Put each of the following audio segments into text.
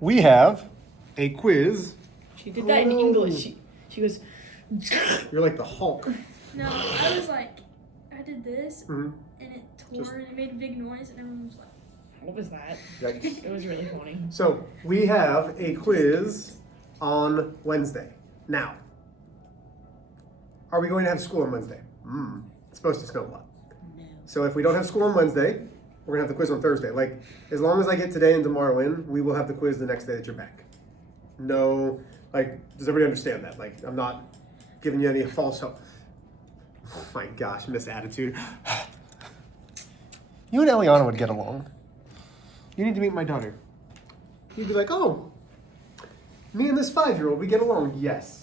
we have a quiz. She did that in English. She was. You're like the Hulk. No, I was like, I did this, Mhm. and it tore, and it made a big noise, and everyone was like, What was that? Yikes. It was really funny. So we have a quiz on Wednesday. Now, are we going to have school on Wednesday? It's supposed to snow a lot. No. So if we don't have school on Wednesday, we're gonna have the quiz on Thursday. Like, as long as I get today and tomorrow in, we will have the quiz the next day that you're back. No, like, does everybody understand that? Like, I'm not giving you any false hope. Oh my gosh, Miss Attitude. You and Eliana would get along. You need to meet my daughter. You'd be like, oh, me and this 5-year-old, we get along. Yes.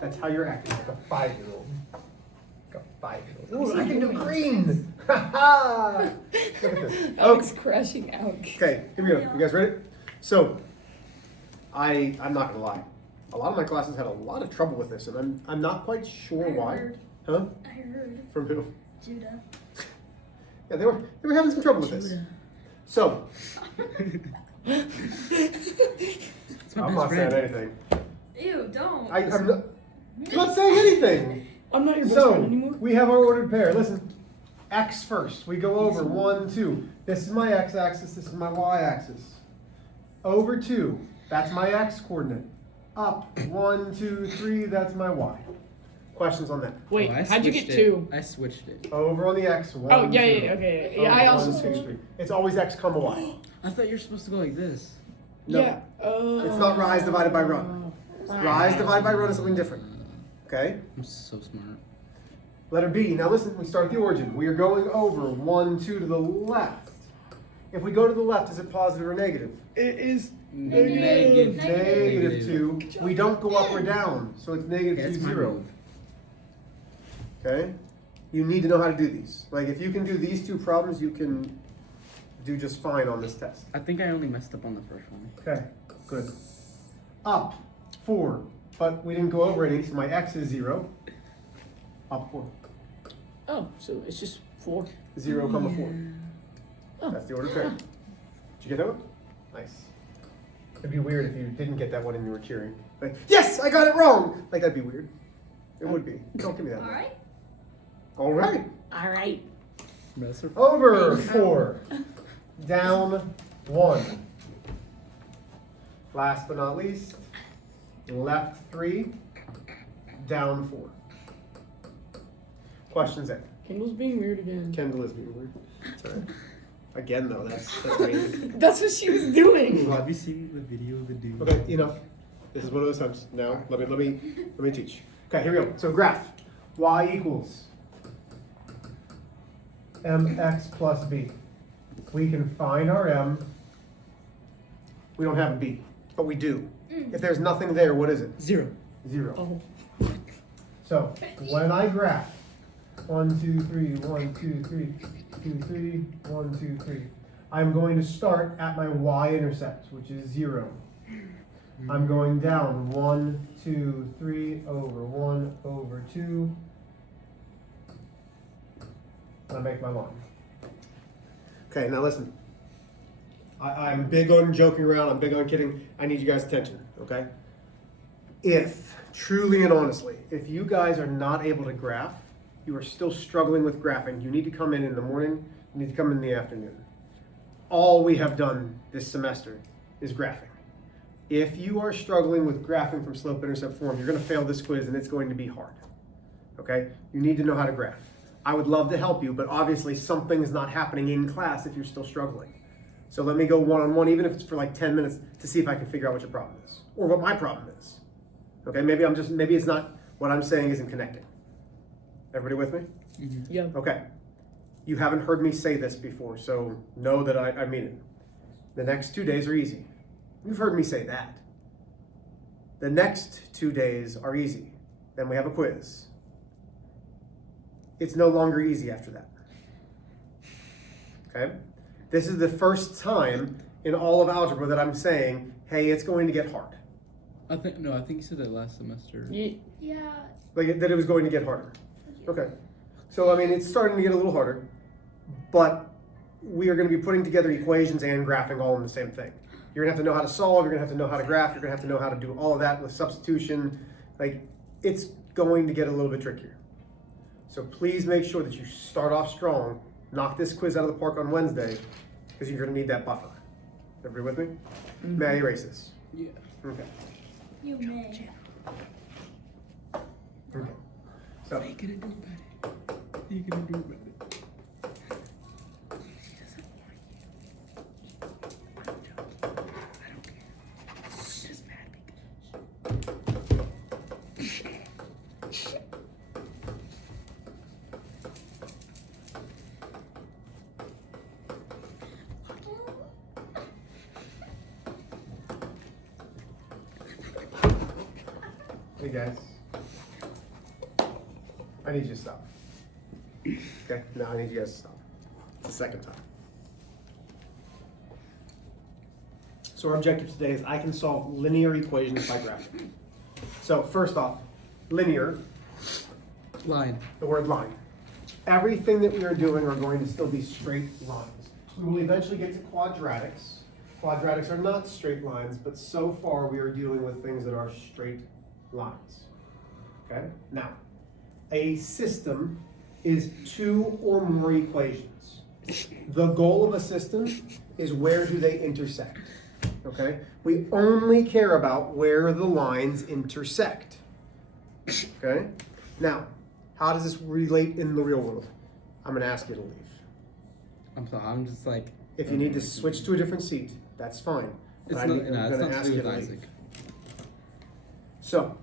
That's how you're acting, like a 5-year-old. Like a 5-year-old. Ooh, I can do green. Ha ha. Look at this. Alex crashing out. Okay, here we go. You guys ready? So, I'm not gonna lie. A lot of my classes had a lot of trouble with this, and I'm not quite sure why. heard. Huh? I heard From who? Judah. Yeah, they were having some trouble with this. So, I'm not saying anything. Ew, don't. I'm not saying anything. I'm not your best friend So, anymore. we have our ordered pair. Listen, X first. We go over 1, 2. This is my X-axis. This is my Y-axis. Over 2. That's my X coordinate. Up 1, 2, 3. That's my Y. Questions on that? Wait, Oh, I how'd you switched get it. 2? I switched it. Over on the X. 1, Oh, yeah, 2. yeah, okay. Yeah, Over, I also 1, 2, switched. 3. It's always X, comma Y. I thought you were supposed to go like this. No. Yeah. It's not rise divided by run. Rise divided by run is something different. Okay? I'm so smart. Letter B. Now listen, we start at the origin. We are going over 1, 2 to the left. If we go to the left, is it positive or negative? It is Negative. Negative 2. We don't go up or down, so it's negative Okay, 2, that's my 0. move. Okay? You need to know how to do these. Like, if you can do these 2 problems, you can do just fine on this test. I think I only messed up on the first one. Okay, good. Up 4, but we didn't go over any, so my X is 0. Up 4. Oh, so it's just 4. 0, comma 4. Oh. That's the order pair. Did you get that one? Nice. It'd be weird if you didn't get that one and you were cheering. Like, yes, I got it wrong! Like, that'd be weird. It would be. Don't give me that one. Alright. All right. All right. Mess up. Over 4. Down 1. Last but not least, left 3. Down 4. Questions in. Kendall's being weird again. Kendall is being weird. It's all right. Again, though, that's weird. That's what she was doing. Have you seen the video of the dude? Okay, enough. This is one of those times. Now, let me teach. Okay, here we go. So graph. Y equals mx plus b. We can find our m. We don't have a b, but we do. If there's nothing there, what is it? 0. 0. Oh. So when I graph 1, 2, 3, 1, 2, 3, 2, 3, 1, 2, 3, I'm going to start at my y-intercept, which is 0. I'm going down 1, 2, 3, over 1, over 2, and I make my line. Okay, now listen. I'm big on joking around, I'm big on kidding. I need you guys' attention, okay? If, truly and honestly, if you guys are not able to graph, you are still struggling with graphing, you need to come in the morning, you need to come in the afternoon. All we have done this semester is graphing. If you are struggling with graphing from slope-intercept form, you're going to fail this quiz and it's going to be hard. Okay? You need to know how to graph. I would love to help you, but obviously something is not happening in class if you're still struggling. So let me go one-on-one, even if it's for like 10 minutes, to see if I can figure out what your problem is, or what my problem is. Okay? Maybe it's not, what I'm saying isn't connecting. Everybody with me? Mm-hmm. Yeah. Okay. You haven't heard me say this before, so know that I mean it. The next 2 days are easy. You've heard me say that. The next 2 days are easy. Then we have a quiz. It's no longer easy after that. Okay? This is the first time in all of algebra that I'm saying, hey, it's going to get hard. I think you said that last semester. Yeah. Like, that it was going to get harder. Okay. So, I mean, it's starting to get a little harder, but we are going to be putting together equations and graphing all in the same thing. You're gonna have to know how to solve, you're gonna have to know how to graph, you're gonna have to know how to do all of that with substitution. Like, it's going to get a little bit trickier. So please make sure that you start off strong, knock this quiz out of the park on Wednesday, because you're gonna need that buffer. Everybody with me? May I erase this? Yeah. Okay. You may. Okay. So, You're gonna do better. You're gonna do better. hey guys. I need you to stop. Okay? No, I need you guys to stop. It's the second time. So our objective today is I can solve linear equations by graphing. So first off, linear, Line. the word line. Everything that we are doing are going to still be straight lines. We will eventually get to quadratics. Quadratics are not straight lines, but so far we are dealing with things that are straight lines. Okay? Now, a system is two or more equations. The goal of a system is where do they intersect. Okay? We only care about where the lines intersect. Okay? Now, how does this relate in the real world? I'm going to ask you to leave. I'm sorry. I'm just like. If you need to switch to a different seat, that's fine. But It's I'm not. going No, it's to not ask to you do to with leave. Isaac. So,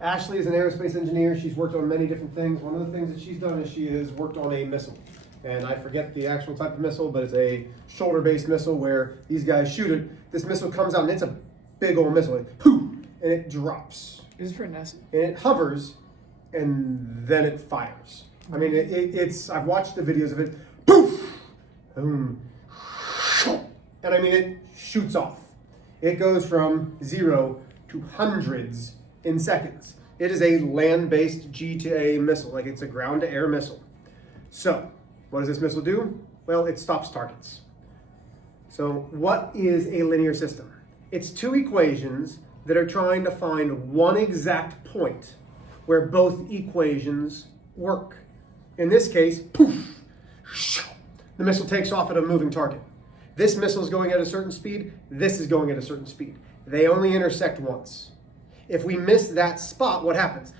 Ashley is an aerospace engineer. She's worked on many different things. One of the things that she's done is she has worked on a missile. And I forget the actual type of missile, but it's a shoulder-based missile where these guys shoot it. This missile comes out and it's a big old missile, like poof, and it drops. Is it for NASA? And it hovers, and then it fires. I mean, it's, I've watched the videos of it, poof, boom, and I mean, it shoots off. It goes from 0 to hundreds in seconds. It is a land-based G-to-A missile, like it's a ground-to-air missile. So, what does this missile do? Well, it stops targets. So, what is a linear system? It's two equations that are trying to find one exact point where both equations work. In this case, poof, the missile takes off at a moving target. This missile is going at a certain speed, this is going at a certain speed. They only intersect once. If we miss that spot, what happens?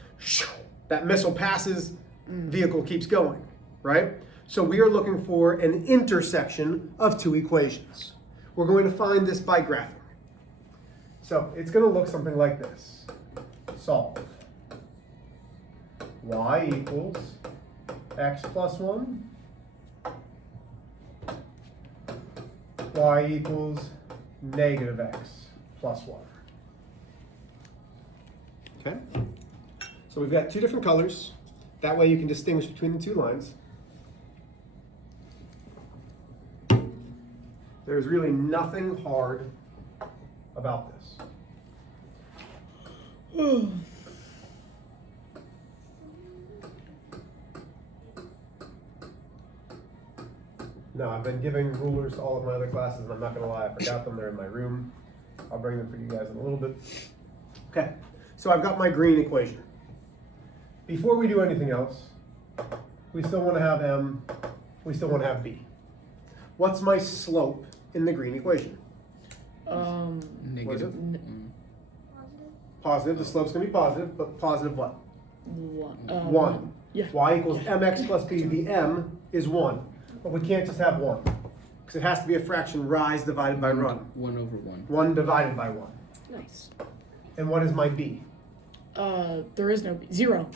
That missile passes, vehicle keeps going, right? So we are looking for an intersection of two equations. We're going to find this by graphing. So it's going to look something like this. Solve. Y equals x plus 1. Y equals negative x plus 1. Okay? So we've got two different colors. That way you can distinguish between the two lines. There's really nothing hard about this. No, I've been giving rulers to all of my other classes, and I'm not gonna lie, I forgot them, they're in my room. I'll bring them for you guys in a little bit. Okay, so I've got my green equation. Before we do anything else, we still wanna have M, we still wanna have B. What's my slope in the green equation? Negative. Positive, the slope's gonna be positive, but positive what? 1. 1. Yeah. Y equals mx plus b, the m is 1. But we can't just have 1, because it has to be a fraction rise divided by run. 1 over 1. 1 divided by 1. Nice. And what is my b? There is no B. 0.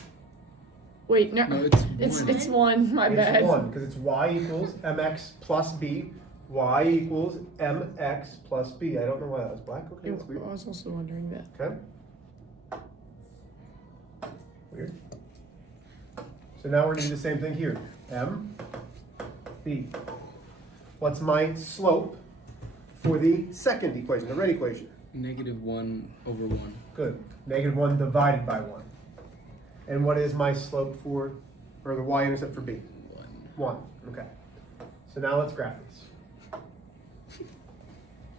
Wait, no. No, It's 1. 1. My bad. It's 1, because it's y equals mx plus b, y equals mx plus b. I don't know why that was black. Okay, I that's weird. was also wondering that. Okay. Weird. So now we're going to do the same thing here. M, B. What's my slope for the second equation, the red equation? Negative 1 over 1. Good. Negative 1 divided by 1. And what is my slope for, or the y-intercept for B? 1. Okay. So now let's graph this.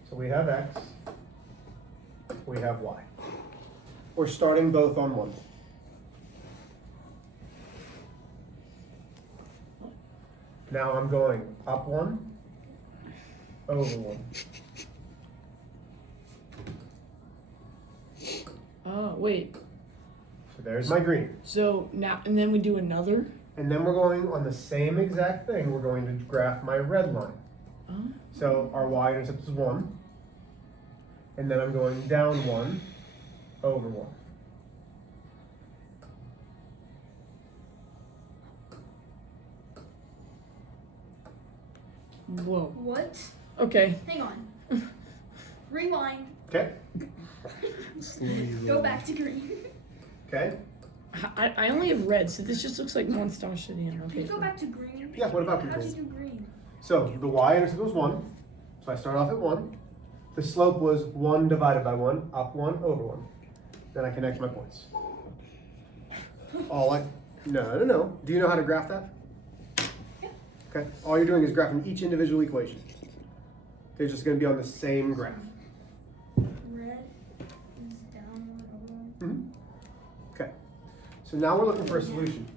So we have x. we have y. We're starting both on 1. Now I'm going up 1, over 1. Oh, wait. So there's my green. So now, and then we do another? And then we're going on the same exact thing. We're going to graph my red line. Oh. So our y-intercept is 1. And then I'm going down 1, over 1. Whoa. What? Okay. Hang on. Rewind. Okay? Slowly Go back to green. Okay? I only have red, so this just looks like one stash to the end. Can Okay. you go back to green? Yeah, what about How'd green? you do green? So the y-intercept was 1. So I start off at 1. The slope was 1 divided by 1, up 1, over 1. Then I connect my points. No. Do you know how to graph that? Okay. All you're doing is graphing each individual equation. They're just going to be on the same graph. Red is down 1 over 1. Mm-hmm. Okay. So now we're looking for a solution.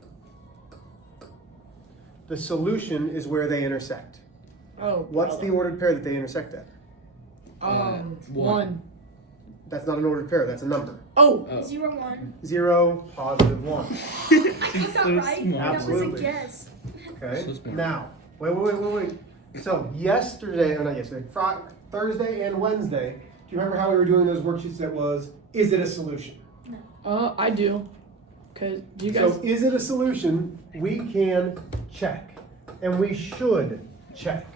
The solution is where they intersect. Oh. What's the ordered pair that they intersect at? One. That's not an ordered pair, that's a number. Oh. 0, 1. 0, positive 1. I got right. smart. That was Absolutely. a guess. Okay. So smart. Now, wait. So Thursday and Wednesday, do you remember how we were doing those worksheets that was, is it a solution? I do. Cause you guys. So is it a solution? We can check. And we should check.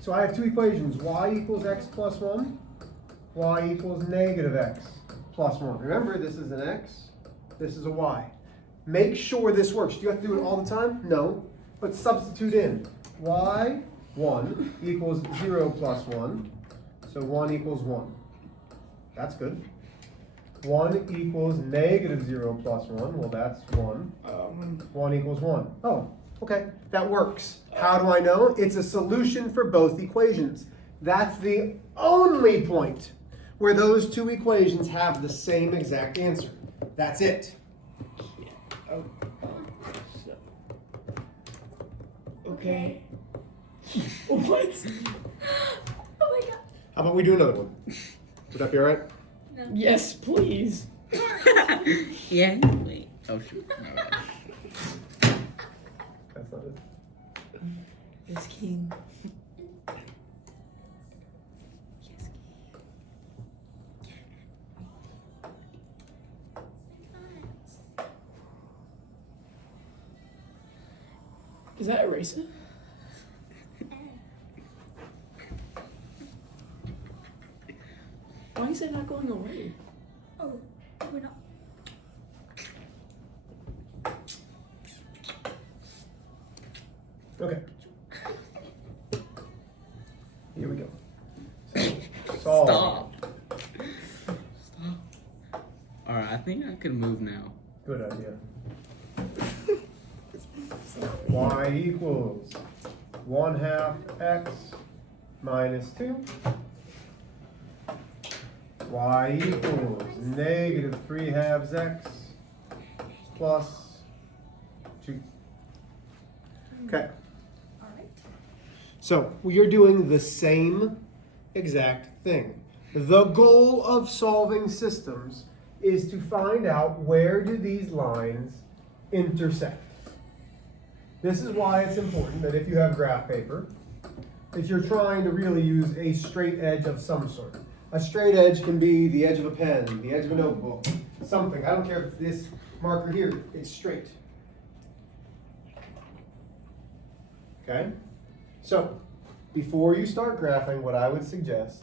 So I have two equations, y equals x plus 1, y equals negative x plus 1. Remember, this is an x, this is a y. Make sure this works. Do you have to do it all the time? No. But substitute in y, 1, equals 0 plus 1. So 1 equals 1. That's good. 1 equals negative 0 plus 1. Well, that's 1. 1 equals 1. Oh, okay. That works. How do I know? It's a solution for both equations. That's the only point where those two equations have the same exact answer. That's it. Okay. What? Oh my god. How about we do another one? Would that be all right? No. Yes, please. Yeah. Wait. Oh shoot. Alright. That's not it. Yes, King. Is that eraser? Why is it not going away? Oh, we're not. Okay. Here we go. So, solve. Stop. Alright, I think I can move now. Good idea. Y equals 1/2 x minus 2. Y equals negative 3/2 x plus 2. Okay. All right. So we are doing the same exact thing. The goal of solving systems is to find out where do these lines intersect. This is why it's important that if you have graph paper, that you're trying to really use a straight edge of some sort. A straight edge can be the edge of a pen, the edge of a notebook, something. I don't care if it's this marker here, it's straight. Okay? So, before you start graphing, what I would suggest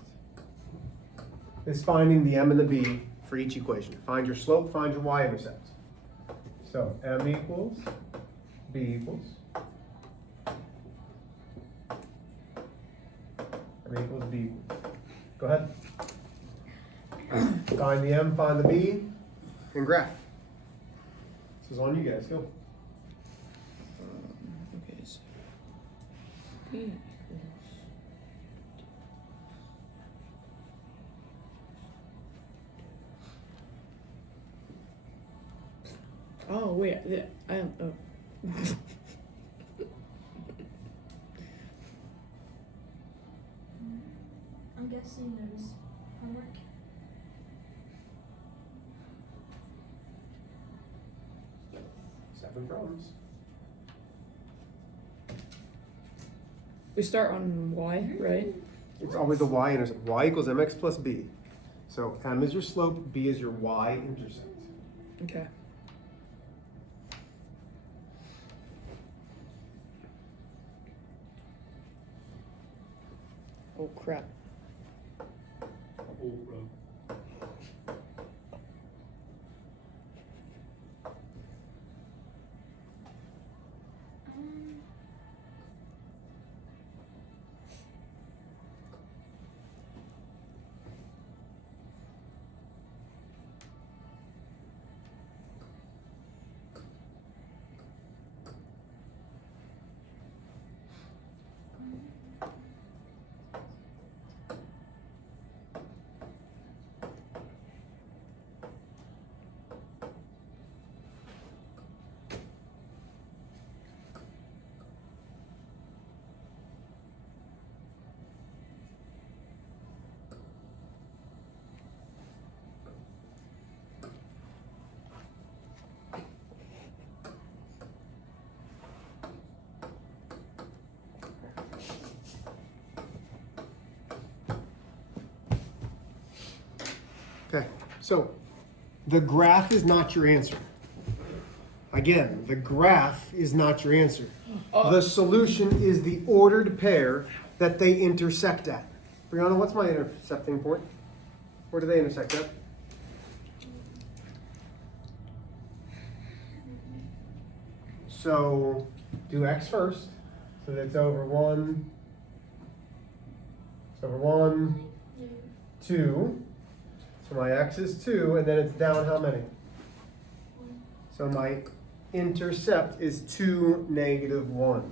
is finding the m and the b for each equation. Find your slope, find your y-intercept. So, m equals, b equals, m equals, b equals. Go ahead. Find the m, find the b, and graph. This is on you guys, go. Okay, so P equals Oh wait, I don't. Oh. I'm guessing there's homework. Seven problems. We start on Y, right? It's always the y-intercept. Y equals mx plus b. So m is your slope, b is your y-intercept. Okay. Oh crap. Um, Okay, so the graph is not your answer. Again, the graph is not your answer. The solution is the ordered pair that they intersect at. Brianna, what's my intercepting point? Where do they intersect at? So do x first. So that's over 1. It's over 1, 2. So my x is 2, and then it's down how many? So my intercept is 2, -1.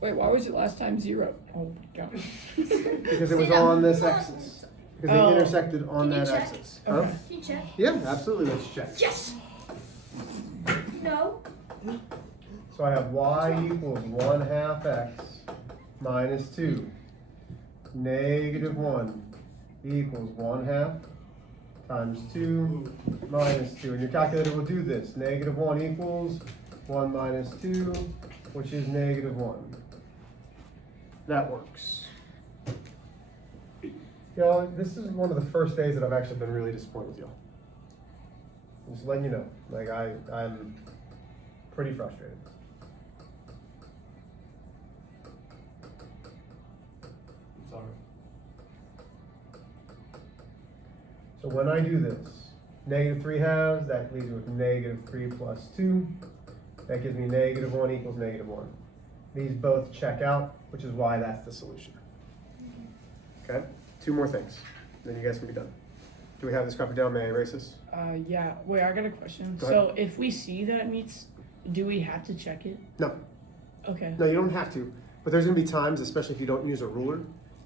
Wait, why was it last time 0? Oh my gosh. Because it was on this axis. Because they intersected on Can you that check? axis. Huh? Okay. Can you check? Yeah, absolutely. Let's check. Yes! No. So I have y equals 1/2 x minus 2. -1 equals 1/2 times 2 minus 2. And your calculator will do this. -1 equals 1 minus 2, which is -1. That works. Y'all, this is one of the first days that I've actually been really disappointed with y'all. I'm just letting you know. Like, I'm pretty frustrated. It's alright. So when I do this, -3/2, that leaves me with -3 plus 2. That gives me -1 equals -1. These both check out, which is why that's the solution. Okay? 2 more things, then you guys can be done. Do we have this copied down? May I erase this? Yeah. Wait, I got a question. Go So if we see that it meets, do we have to check it? No. Okay. No, you don't have to. But there's going to be times, especially if you don't use a ruler,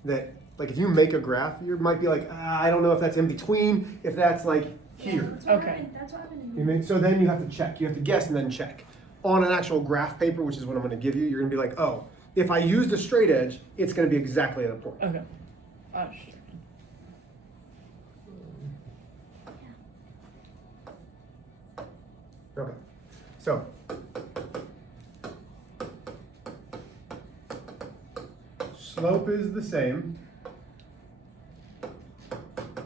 that, like, if you make a graph, you might be like, I don't know if that's in between, if that's, like, here. That's what Okay. happened. That's what happened to You me. mean, so then you have to check. You have to guess and then check. On an actual graph paper, which is what I'm going to give you, you're going to be like, oh, if I used a straight edge, it's going to be exactly at a point. Okay. Sure. Okay. So, slope is the same.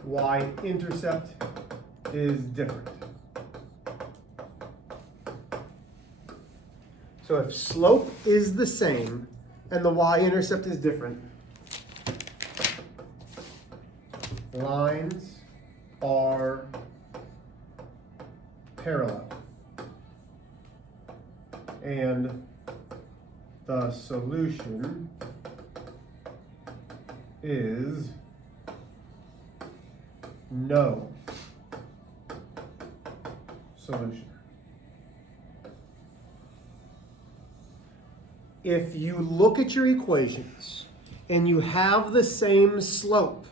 Y-intercept is different. So if slope is the same and the y-intercept is different, lines are parallel. And the solution is no solution. If you look at your equations and you have the same slope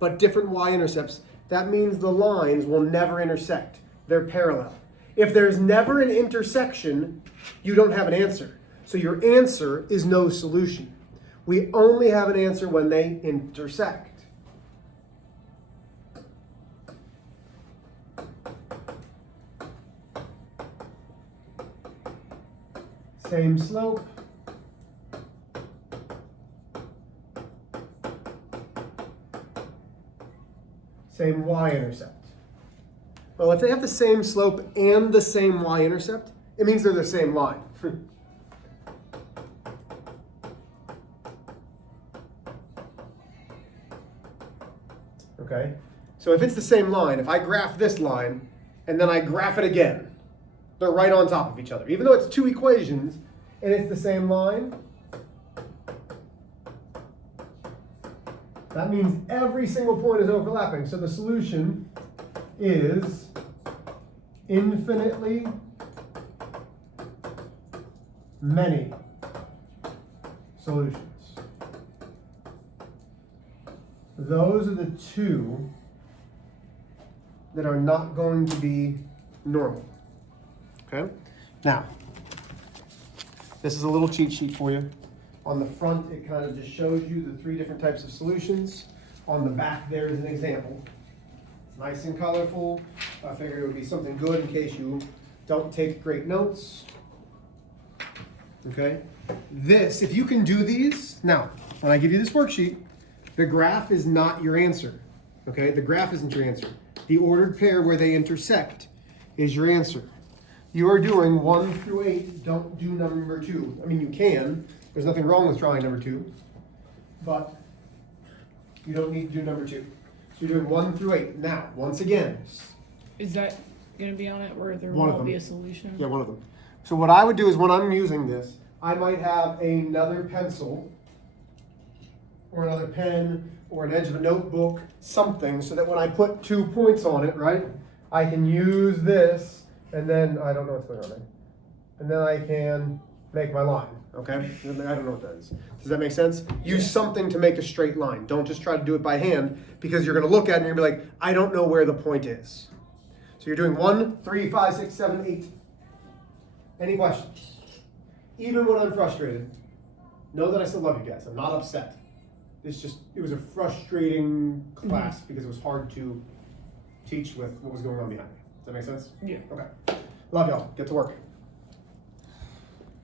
but different y-intercepts, that means the lines will never intersect. They're parallel. If there's never an intersection, you don't have an answer. So your answer is no solution. We only have an answer when they intersect. Same slope. Same y-intercept. Well, if they have the same slope and the same y-intercept, it means they're the same line. Okay? So if it's the same line, if I graph this line and then I graph it again, they're right on top of each other. Even though it's two equations and it's the same line, that means every single point is overlapping. So the solution is infinitely many solutions. Those are the two that are not going to be normal. Okay? Now, this is a little cheat sheet for you. On the front, it kind of just shows you the three different types of solutions. On the back, there is an example. It's nice and colorful. I figured it would be something good in case you don't take great notes. Okay? This, if you can do these, now, when I give you this worksheet, the graph is not your answer. Okay? The graph isn't your answer. The ordered pair where they intersect is your answer. You are doing 1 through 8. Don't do number 2. I mean, you can. There's nothing wrong with drawing number 2. But you don't need to do number 2. So you're doing 1 through 8. Now, once again. Is that going to be on it where there One of will them. be a solution? Yeah, one of them. So what I would do is when I'm using this, I might have another pencil or another pen or an edge of a notebook, something, so that when I put 2 points on it, right, I can use this, and then, I don't know what's going on there, and then I can make my line, okay? I don't know what that is. Does that make sense? Use something to make a straight line. Don't just try to do it by hand, because you're going to look at it and you're going to be like, I don't know where the point is. So you're doing 1, 3, 5, 6, 7, 8. Any questions? Even when I'm frustrated, know that I still love you guys. I'm not upset. It was a frustrating class because it was hard to teach with what was going on behind me. Does that make sense? Yeah. Okay. Love y'all. Get to work.